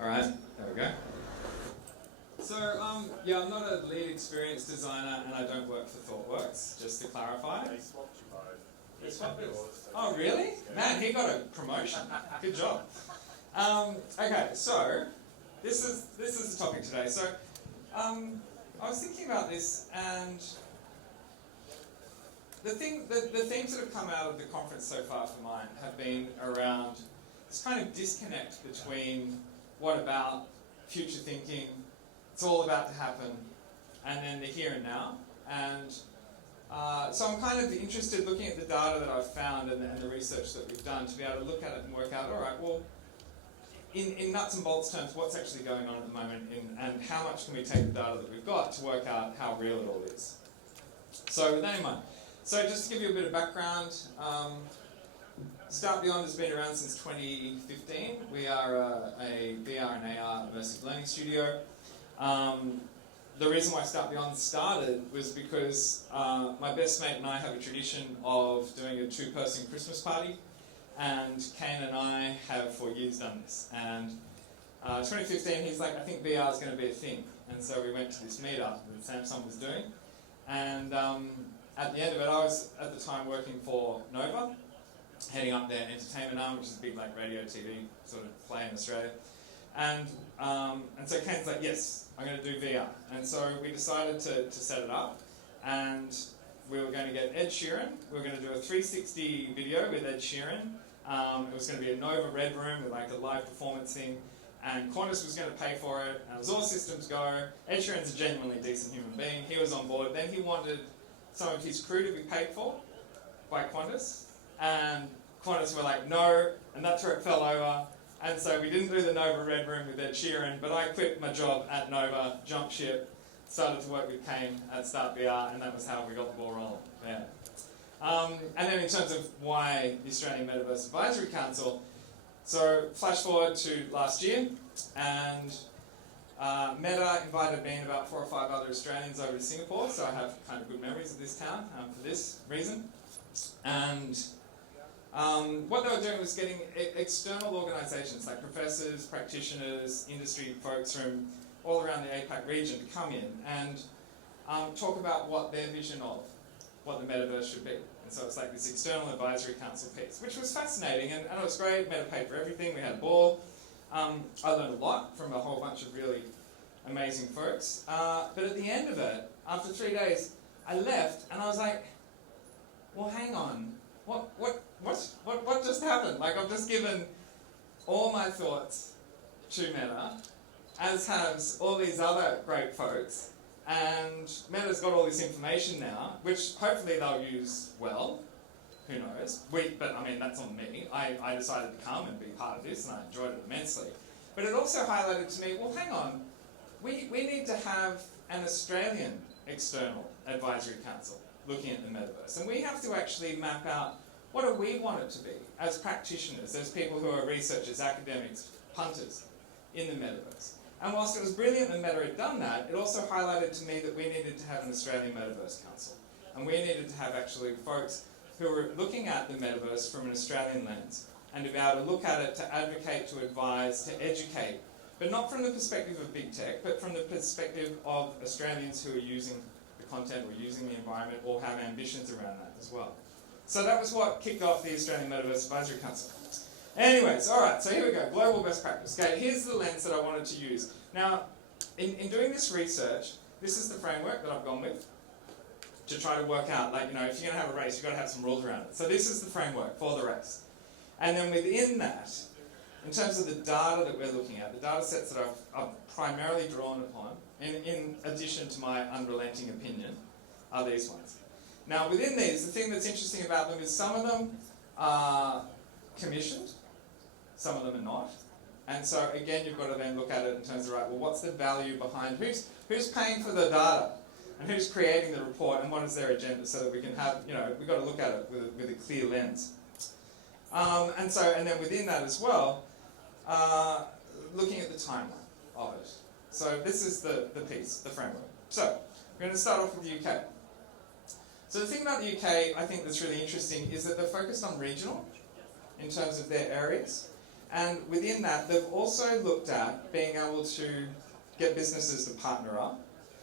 Alright, there we go. So, yeah, I'm not a lead experience designer and I don't work for ThoughtWorks, just to clarify. They swapped you both. They swapped us? Oh, really? Man, he got a promotion. Good job. Okay, so, this is the topic today. So, I was thinking about this, and the themes that have come out of the conference so far for mine have been around this kind of disconnect between what about future thinking, it's all about to happen, and then the here and now. And so I'm kind of interested, looking at the data that I've found and the research that we've done, to be able to look at it and work out, all right, well, in nuts and bolts terms, what's actually going on at the moment, and how much can we take the data that we've got to work out how real it all is. So with that in mind, so just to give you a bit of background, Start Beyond has been around since 2015. We are a VR and AR immersive learning studio. The reason why Start Beyond started was because my best mate and I have a tradition of doing a two-person Christmas party, and Kane and I have for years done this. And 2015, he's like, I think VR is going to be a thing. And so we went to this meetup that Samsung was doing. And at the end of it, I was at the time working for Nova, heading up their entertainment arm, which is a big like radio TV sort of play in Australia. And so Kane's like, yes, I'm going to do VR. And so we decided to set it up, and we were going to get Ed Sheeran. We were going to do a 360 video with Ed Sheeran. It was going to be a Nova Red Room with like a live performance thing, and Qantas was going to pay for it, and it was all systems go. Ed Sheeran's a genuinely decent human being. He was on board. Then he wanted some of his crew to be paid for by Qantas, and Qantas were like, no, and that's where it fell over. And so we didn't do the Nova Red Room with Ed Sheeran, but I quit my job at Nova, jumped ship, started to work with Kane at Start VR, and that was how we got the ball rolling. Yeah. And then in terms of why the Australian Metaverse Advisory Council, so flash forward to last year, and Meta invited me and about 4 or 5 other Australians over to Singapore, so I have kind of good memories of this town for this reason. And what they were doing was getting external organisations like professors, practitioners, industry folks from all around the APAC region to come in and talk about what their vision of what the metaverse should be. And so it's like this external advisory council piece, which was fascinating, and it was great. Meta paid for everything. We had a ball. I learned a lot from a whole bunch of really amazing folks. But at the end of it, after 3 days, I left and I was like, well, hang on. What just happened? Like, I've just given all my thoughts to Meta, as has all these other great folks, and Meta's got all this information now, which hopefully they'll use well. Who knows? But I mean, that's on me. I decided to come and be part of this, and I enjoyed it immensely. But it also highlighted to me, well, hang on, we need to have an Australian external advisory council looking at the metaverse. And we have to actually map out, what do we want it to be as practitioners, as people who are researchers, academics, punters in the metaverse. And whilst it was brilliant that Meta had done that, it also highlighted to me that we needed to have an Australian Metaverse Council. And we needed to have actually folks who were looking at the metaverse from an Australian lens, and to be able to look at it, to advocate, to advise, to educate, but not from the perspective of big tech, but from the perspective of Australians who are using the content or using the environment or have ambitions around that as well. So that was what kicked off the Australian Metaverse Advisory Council. Anyways, alright, so here we go, global best practice. Okay, here's the lens that I wanted to use. Now, in doing this research, this is the framework that I've gone with to try to work out, like, you know, if you're going to have a race, you've got to have some rules around it. So this is the framework for the race. And then within that, in terms of the data that we're looking at, the data sets that I've primarily drawn upon, in addition to my unrelenting opinion, are these ones. Now, within these, the thing that's interesting about them is some of them are commissioned, some of them are not. And so, again, you've got to then look at it in terms of, right, well, what's the value behind, who's paying for the data, and who's creating the report, and what is their agenda, so that we can have, you know, we've got to look at it with a clear lens. And then within that as well, looking at the timeline of it. So this is the piece, the framework. So, we're going to start off with the UK. So the thing about the UK, I think that's really interesting, is that they're focused on regional, in terms of their areas. And within that, they've also looked at being able to get businesses to partner up.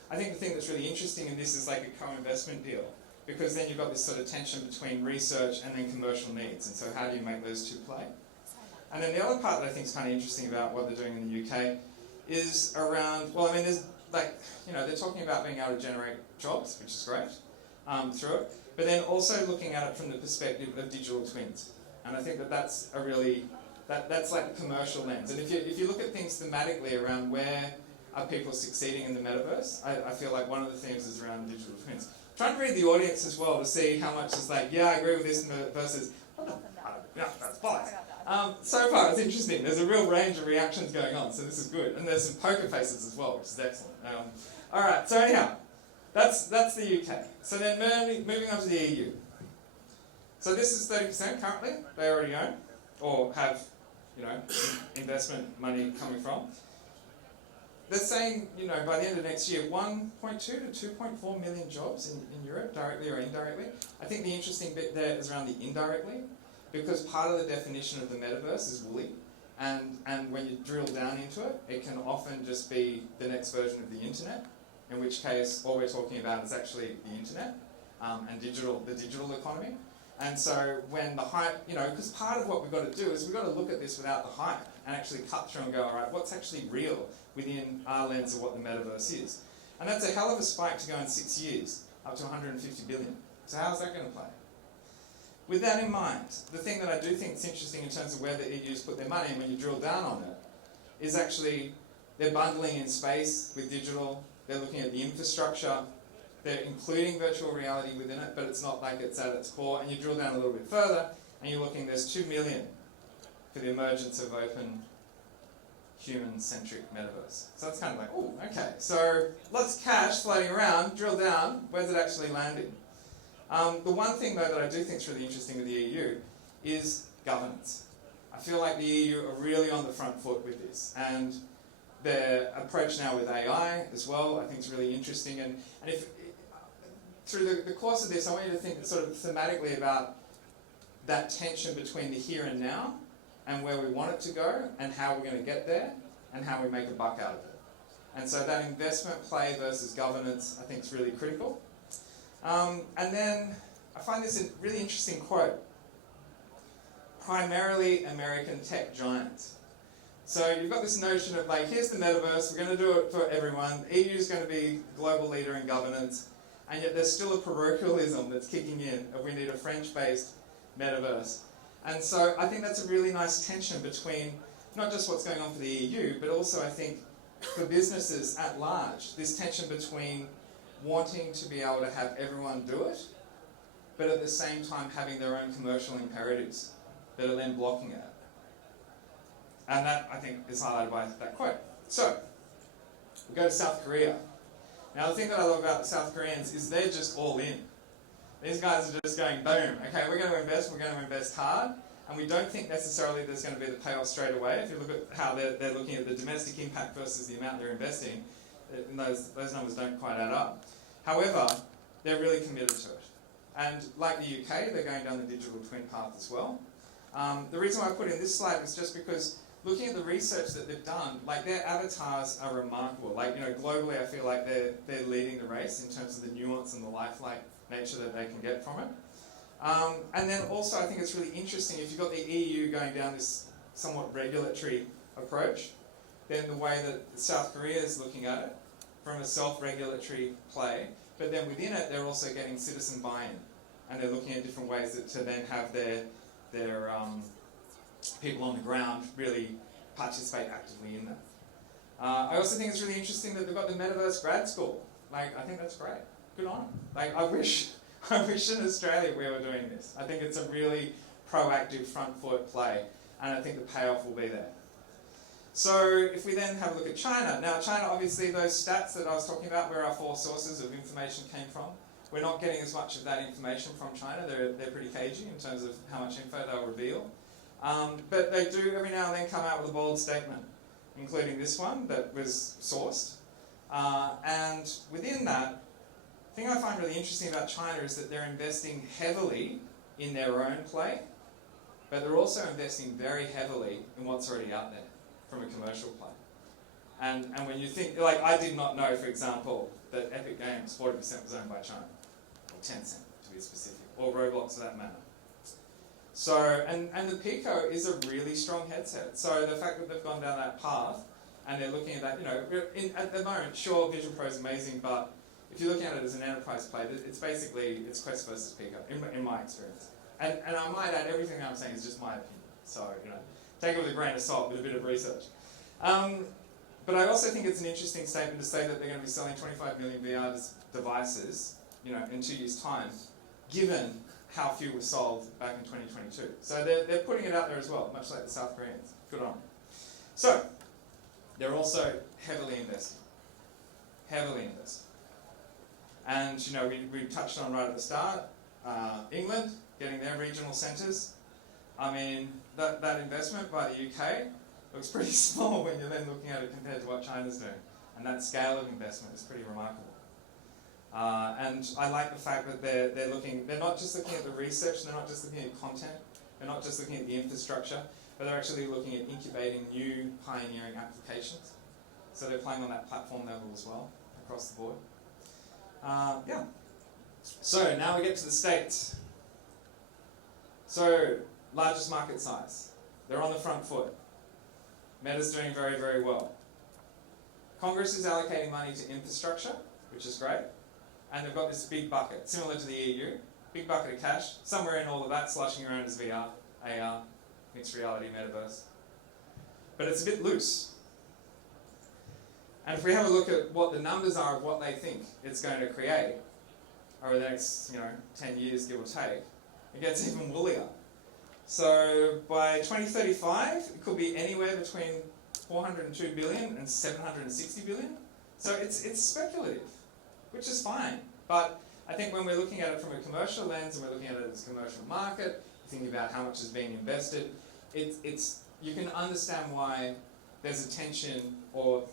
I think the thing that's really interesting in this is like a co-investment deal, because then you've got this sort of tension between research and then commercial needs, and so how do you make those two play? And then the other part that I think is kind of interesting about what they're doing in the UK is around, well, I mean, there's like, you know, they're talking about being able to generate jobs, which is great, through it, but then also looking at it from the perspective of digital twins. And I think that that's a really, that's like a commercial lens. And if you look at things thematically around where are people succeeding in the metaverse, I feel like one of the themes is around digital twins. Trying to read the audience as well to see how much is like, yeah, I agree with this versus, yeah, that's bollocks. So far it's interesting. There's a real range of reactions going on, so this is good. And there's some poker faces as well, which is excellent. Alright, so anyhow, that's the UK. So then moving on to the EU. So this is 30% currently, they already own, or have, you know, investment money coming from. They're saying, you know, by the end of next year, 1.2 to 2.4 million jobs in Europe, directly or indirectly. I think the interesting bit there is around the indirectly, because part of the definition of the metaverse is woolly, and when you drill down into it, it can often just be the next version of the internet, in which case all we're talking about is actually the internet and the digital economy. And so when the hype, you know, because part of what we've got to do is we've got to look at this without the hype and actually cut through and go, all right, what's actually real within our lens of what the metaverse is? And that's a hell of a spike to go in 6 years, up to 150 billion. So how's that going to play? With that in mind, the thing that I do think is interesting in terms of where the EU's put their money, and when you drill down on it, is actually they're bundling in space with digital, they're looking at the infrastructure, they're including virtual reality within it, but it's not like it's at its core. And you drill down a little bit further, and you're looking, there's 2 million for the emergence of open, human-centric metaverse. So that's kind of like, oh, okay. So lots of cash floating around, drill down, where's it actually landing? The one thing, though, that I do think is really interesting with the EU is governance. I feel like the EU are really on the front foot with this. And their approach now with AI as well, I think is really interesting. And if through the course of this, I want you to think sort of thematically about that tension between the here and now and where we want it to go and how we're going to get there and how we make a buck out of it. And so that investment play versus governance, I think, is really critical. And then I find this a really interesting quote. Primarily American tech giants. So you've got this notion of like, here's the metaverse, we're going to do it for everyone, the EU is going to be global leader in governance, and yet there's still a parochialism that's kicking in of we need a French-based metaverse. And so I think that's a really nice tension between not just what's going on for the EU, but also I think for businesses at large, this tension between wanting to be able to have everyone do it, but at the same time having their own commercial imperatives that are then blocking it. And that, I think, is highlighted by that quote. So, we go to South Korea. Now, the thing that I love about the South Koreans is they're just all in. These guys are just going, boom, okay, we're going to invest hard, and we don't think necessarily there's going to be the payoff straight away. If you look at how they're looking at the domestic impact versus the amount they're investing, those numbers don't quite add up. However, they're really committed to it. And like the UK, they're going down the digital twin path as well. The reason why I put in this slide is just because looking at the research that they've done, like their avatars are remarkable. Like, you know, globally I feel like they're leading the race in terms of the nuance and the lifelike nature that they can get from it. And then also I think it's really interesting, if you've got the EU going down this somewhat regulatory approach, then the way that South Korea is looking at it from a self-regulatory play, but then within it they're also getting citizen buy-in, and they're looking at different ways to then have their people on the ground really participate actively in that. I also think it's really interesting that they've got the Metaverse grad school. Like, I think that's great. Good on them. Like, I wish in Australia we were doing this. I think it's a really proactive front foot play, and I think the payoff will be there. So if we then have a look at China. Now China, obviously those stats that I was talking about, where our 4 sources of information came from, we're not getting as much of that information from China. They're pretty cagey in terms of how much info they'll reveal. But they do every now and then come out with a bold statement, including this one that was sourced. And within that, the thing I find really interesting about China is that they're investing heavily in their own play, but they're also investing very heavily in what's already out there from a commercial play. And when you think, like, I did not know, for example, that Epic Games, 40% was owned by China, or Tencent to be specific, or Roblox for that matter. So, and the Pico is a really strong headset. So the fact that they've gone down that path, and they're looking at that, you know, at the moment, sure, Visual Pro is amazing, but if you're looking at it as an enterprise play, it's basically, it's Quest versus Pico, in my experience. And I might add, everything I'm saying is just my opinion. So, you know, take it with a grain of salt, with a bit of research. But I also think it's an interesting statement to say that they're going to be selling 25 million VR devices, you know, in 2 years' time, given how few were sold back in 2022. So they're putting it out there as well, much like the South Koreans. Good on them. So, they're also heavily investing. Heavily investing. And, you know, we touched on right at the start, England, getting their regional centres. I mean, that investment by the UK looks pretty small when you're then looking at it compared to what China's doing. And that scale of investment is pretty remarkable. And I like the fact that they're not just looking at the research, they're not just looking at content, they're not just looking at the infrastructure, but they're actually looking at incubating new pioneering applications. So they're playing on that platform level as well, across the board. Yeah. So now we get to the States. So, largest market size. They're on the front foot. Meta's doing very, very well. Congress is allocating money to infrastructure, which is great. And they've got this big bucket, similar to the EU, big bucket of cash. Somewhere in all of that, sloshing around is VR, AR, mixed reality, Metaverse. But it's a bit loose. And if we have a look at what the numbers are of what they think it's going to create over the next, 10 years, give or take, it gets even woollier. So by 2035, it could be anywhere between 402 billion and 760 billion. So it's speculative, which is fine. But I think when we're looking at it from a commercial lens and we're looking at it as a commercial market, thinking about how much is being invested, you can understand why there's a tension or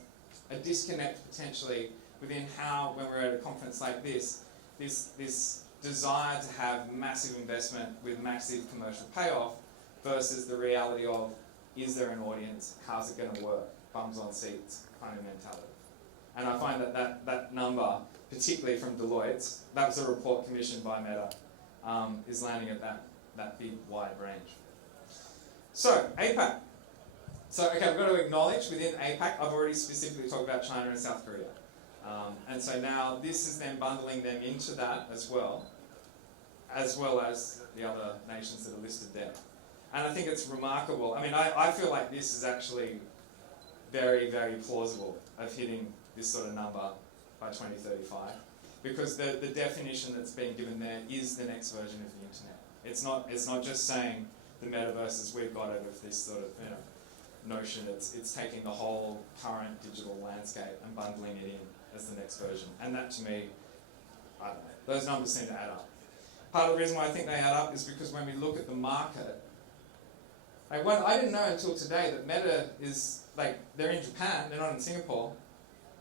a disconnect potentially within how, when we're at a conference like this desire to have massive investment with massive commercial payoff versus the reality of, is there an audience, how's it going to work, bums on seats kind of mentality. And I find that number, particularly from Deloitte, that was a report commissioned by Meta, is landing at that big wide range. So, APAC. So, okay, we've got to acknowledge within APAC, I've already specifically talked about China and South Korea. And so now this is then bundling them into that as well as the other nations that are listed there. And I think it's remarkable. I mean, I feel like this is actually very, very plausible of hitting this sort of number by 2035, because the definition that's being given there is the next version of the internet. It's not just saying the metaverse as we've got it of this sort of notion. It's taking the whole current digital landscape and bundling it in as the next version. And that to me, I don't know, those numbers seem to add up. Part of the reason why I think they add up is because when we look at the market, I didn't know until today that Meta is, they're in Japan, they're not in Singapore,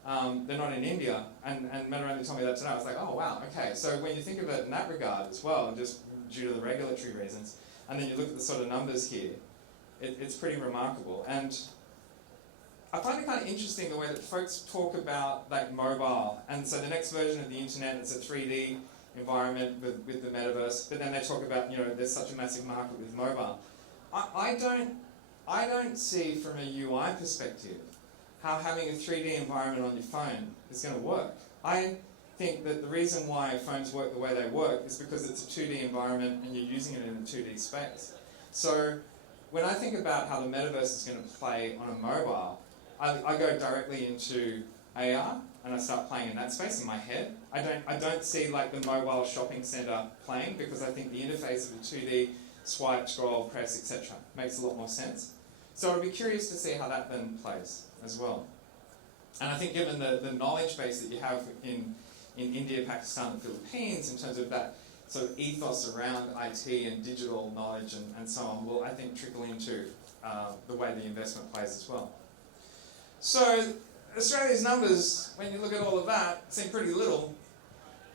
they're not in India, and Meta only told me that today. I was like, oh wow, okay. So when you think of it in that regard as well, and just due to the regulatory reasons, and then you look at the sort of numbers here, it's pretty remarkable. And I find it kind of interesting the way that folks talk about mobile, and so the next version of the internet, it's a 3D environment with the metaverse, but then they talk about, there's such a massive market with mobile. I don't see from a UI perspective how having a 3D environment on your phone is going to work. I think that the reason why phones work the way they work is because it's a 2D environment and you're using it in a 2D space. So when I think about how the metaverse is going to play on a mobile, I go directly into AR and I start playing in that space in my head. I don't see the mobile shopping center playing, because I think the interface of a 2D swipe, scroll, press, etc. makes a lot more sense. So I'd be curious to see how that then plays as well. And I think given the knowledge base that you have in India, Pakistan, and Philippines in terms of that sort of ethos around IT and digital knowledge and so on, will I think trickle into the way the investment plays as well. So Australia's numbers, when you look at all of that, seem pretty little,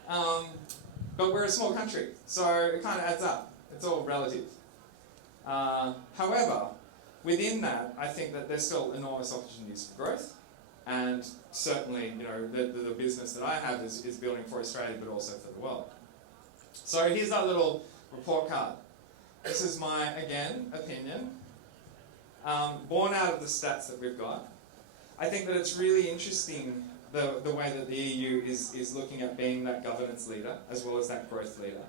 but we're a small country, so it kind of adds up. It's all relative. However, within that, I think that there's still enormous opportunities for growth, and certainly, the business that I have is building for Australia, but also for the world. So here's our little report card. This is my, again, opinion, born out of the stats that we've got. I think that it's really interesting the way that the EU is looking at being that governance leader as well as that growth leader.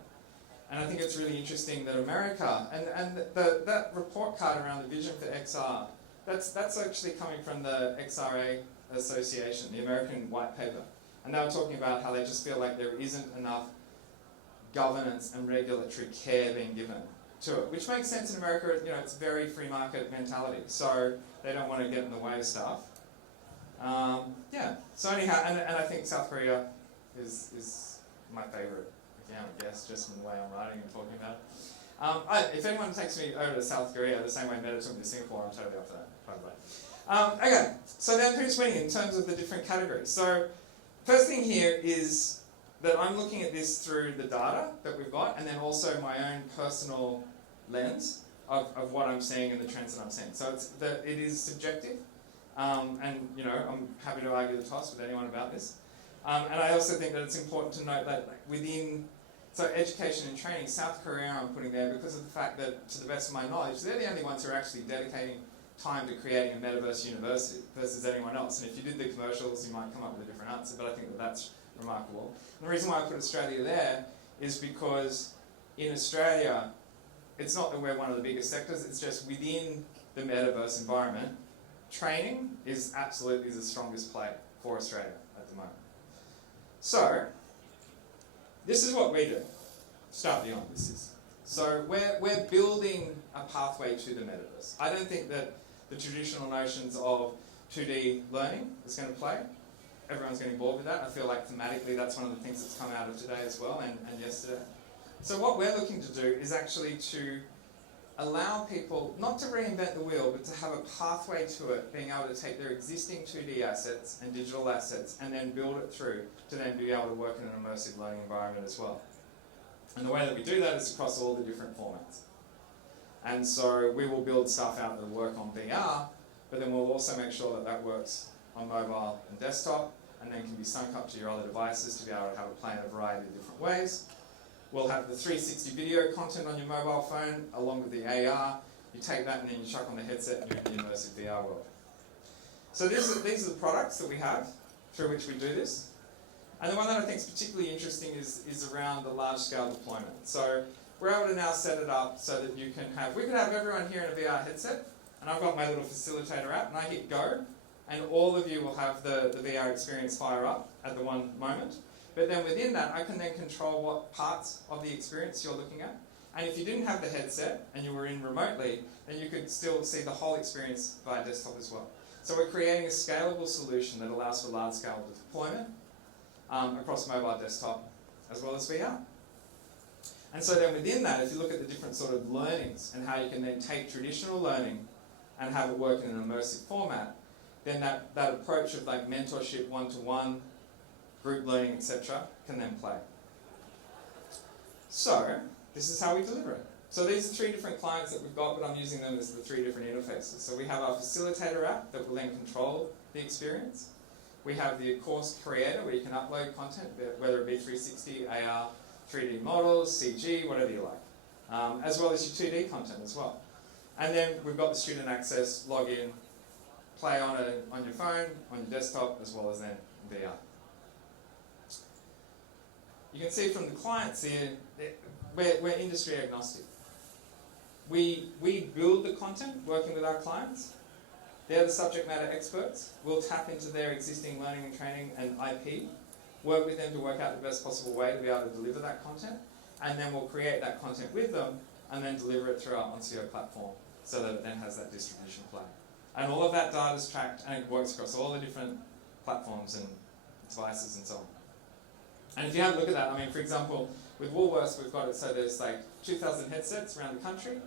And I think it's really interesting that America, and that report card around the vision for XR, that's actually coming from the XR Association, the American white paper. And they were talking about how they just feel like there isn't enough governance and regulatory care being given to it, which makes sense in America. It's very free market mentality, so they don't want to get in the way of stuff. So anyhow, and I think South Korea is my favourite, again, I guess, just from the way I'm writing and talking about it. If anyone takes me over to South Korea the same way Meta took me to Singapore, I'm totally up for that, by the way. Okay, so then who's winning in terms of the different categories? So first thing here is that I'm looking at this through the data that we've got, and then also my own personal lens of what I'm seeing and the trends that I'm seeing. So it is subjective. And I'm happy to argue the toss with anyone about this. And I also think that it's important to note that so education and training, South Korea I'm putting there because of the fact that, to the best of my knowledge, they're the only ones who are actually dedicating time to creating a Metaverse university versus anyone else. And if you did the commercials, you might come up with a different answer, but I think that that's remarkable. And the reason why I put Australia there is because in Australia, it's not that we're one of the biggest sectors, it's just within the Metaverse environment, training is absolutely the strongest play for Australia at the moment. So, this is what we do. Start beyond this is. So we're building a pathway to the Metaverse. I don't think that the traditional notions of 2D learning is going to play. Everyone's getting bored with that. I feel like thematically that's one of the things that's come out of today as well and yesterday. So what we're looking to do is actually to allow people not to reinvent the wheel, but to have a pathway to it, being able to take their existing 2D assets and digital assets and then build it through to then be able to work in an immersive learning environment as well. And the way that we do that is across all the different formats. And so we will build stuff out that will work on VR, but then we'll also make sure that that works on mobile and desktop, and then can be sunk up to your other devices to be able to have it play in a variety of different ways. We'll have the 360 video content on your mobile phone, along with the AR. You take that and then you chuck on the headset and you're in the immersive VR world. So these are the products that we have through which we do this. And the one that I think is particularly interesting is around the large-scale deployment. So we're able to now set it up so that you can have, we could have everyone here in a VR headset, and I've got my little facilitator app, and I hit go, and all of you will have the VR experience fire up at the one moment. But then within that, I can then control what parts of the experience you're looking at. And if you didn't have the headset and you were in remotely, then you could still see the whole experience via desktop as well. So we're creating a scalable solution that allows for large-scale deployment across mobile, desktop, as well as VR. And so then within that, if you look at the different sort of learnings and how you can then take traditional learning and have it work in an immersive format, then that approach of like mentorship, one-to-one, group learning, etc., can then play. So, this is how we deliver it. So these are 3 different clients that we've got, but I'm using them as the 3 different interfaces. So we have our facilitator app that will then control the experience. We have the course creator where you can upload content, whether it be 360, AR, 3D models, CG, whatever you like, as well as your 2D content as well. And then we've got the student access, login, play on it on your phone, on your desktop, as well as then VR. You can see from the clients here, we're industry agnostic. We build the content working with our clients. They're the subject matter experts. We'll tap into their existing learning and training and IP, work with them to work out the best possible way to be able to deliver that content, and then we'll create that content with them and then deliver it through our OnCO platform so that it then has that distribution play. And all of that data is tracked and it works across all the different platforms and devices and so on. And if you have a look at that, I mean, for example, with Woolworths, we've got it so there's like 2,000 headsets around the country,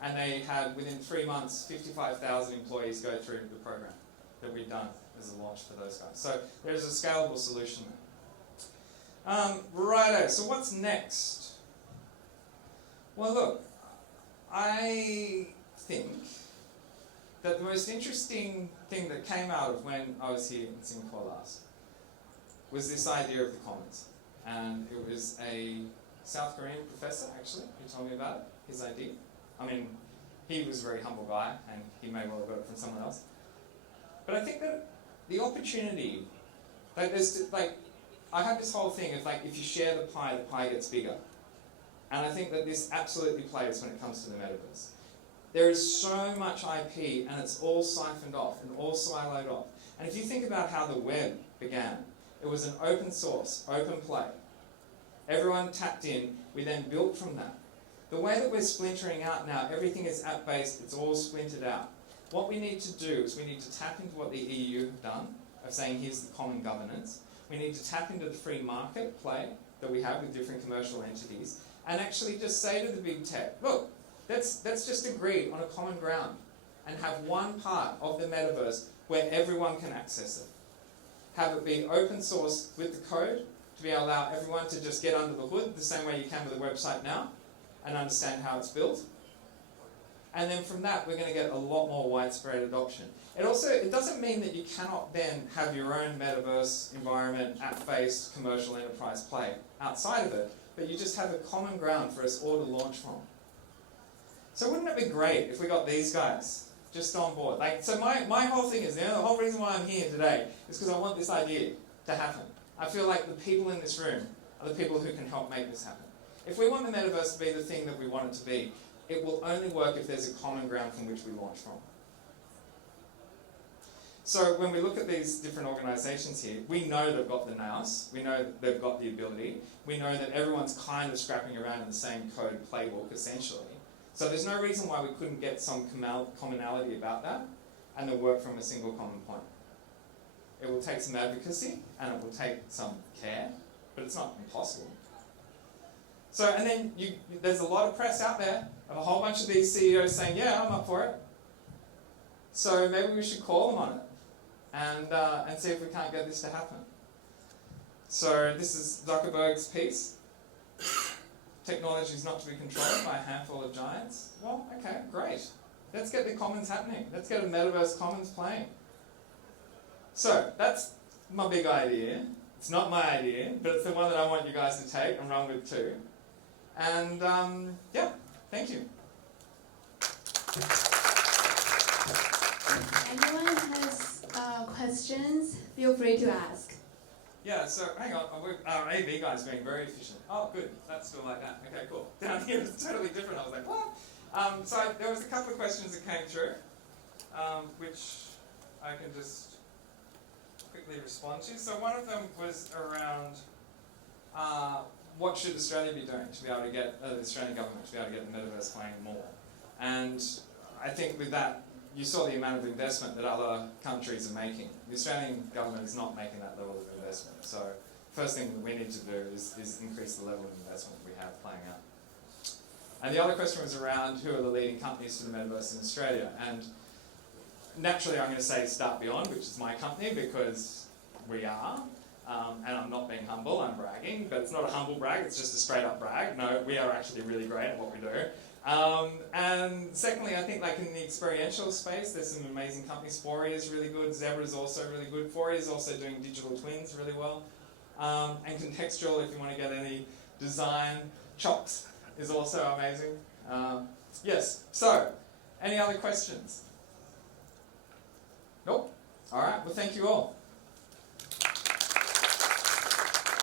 and they had, within 3 months, 55,000 employees go through the program that we've done as a launch for those guys. So there's a scalable solution there. Righto, so what's next? Well, look, I think that the most interesting thing that came out of when I was here in Singapore last was this idea of the commons. And it was a South Korean professor, actually, who told me about it, his idea. I mean, he was a very humble guy, and he may well have got it from someone else. But I think that the opportunity, like, I have this whole thing of, like, if you share the pie gets bigger. And I think that this absolutely plays when it comes to the metaverse. There is so much IP, and it's all siphoned off and all siloed off. And if you think about how the web began, it was an open source, open play. Everyone tapped in, we then built from that. The way that we're splintering out now, everything is app-based, it's all splintered out. What we need to do is we need to tap into what the EU have done, of saying here's the common governance. We need to tap into the free market play that we have with different commercial entities, and actually just say to the big tech, look, let's just agree on a common ground and have one part of the metaverse where everyone can access it. Have it be open source with the code to be able to allow everyone to just get under the hood the same way you can with a website now and understand how it's built. And then from that, we're going to get a lot more widespread adoption. It doesn't mean that you cannot then have your own metaverse environment, app-based commercial enterprise play outside of it, but you just have a common ground for us all to launch from. So wouldn't it be great if we got these guys just on board? So my whole thing is, the whole reason why I'm here today is because I want this idea to happen. I feel like the people in this room are the people who can help make this happen. If we want the metaverse to be the thing that we want it to be, it will only work if there's a common ground from which we launch from. So when we look at these different organisations here, we know they've got the nous, we know that they've got the ability, we know that everyone's kind of scrapping around in the same code playbook, essentially. So there's no reason why we couldn't get some commonality about that and then work from a single common point. It will take some advocacy and it will take some care, but it's not impossible. So, and then there's a lot of press out there of a whole bunch of these CEOs saying, yeah, I'm up for it. So maybe we should call them on it and see if we can't get this to happen. So this is Zuckerberg's piece. Technology is not to be controlled by a handful of giants. Well, okay, great. Let's get the commons happening. Let's get a metaverse commons playing. So that's my big idea. It's not my idea, but it's the one that I want you guys to take and run with too. And yeah, thank you. Anyone has questions, feel free to ask. Yeah, so hang on, our AV guy's being very efficient. Oh, good, that's still like that. Okay, cool. Down here it's totally different. I was like, what? So there was a couple of questions that came through, which I can just quickly respond to. So one of them was around what should Australia be doing to be able to get the Australian government to be able to get the metaverse playing more. And I think with that, you saw the amount of investment that other countries are making. The Australian government is not making that level of investment. So first thing that we need to do is increase the level of investment we have playing out. And the other question was around who are the leading companies for the metaverse in Australia. And naturally I'm going to say Start Beyond, which is my company, because we are. And I'm not being humble, I'm bragging, but it's not a humble brag, it's just a straight up brag. No, we are actually really great at what we do. And secondly, I think like in the experiential space, there's some amazing companies. Fouria is really good, Zebra is also really good. Fouria is also doing digital twins really well. And Contextual, if you want to get any design chops, is also amazing. Yes, so, any other questions? Nope? Alright, well thank you all.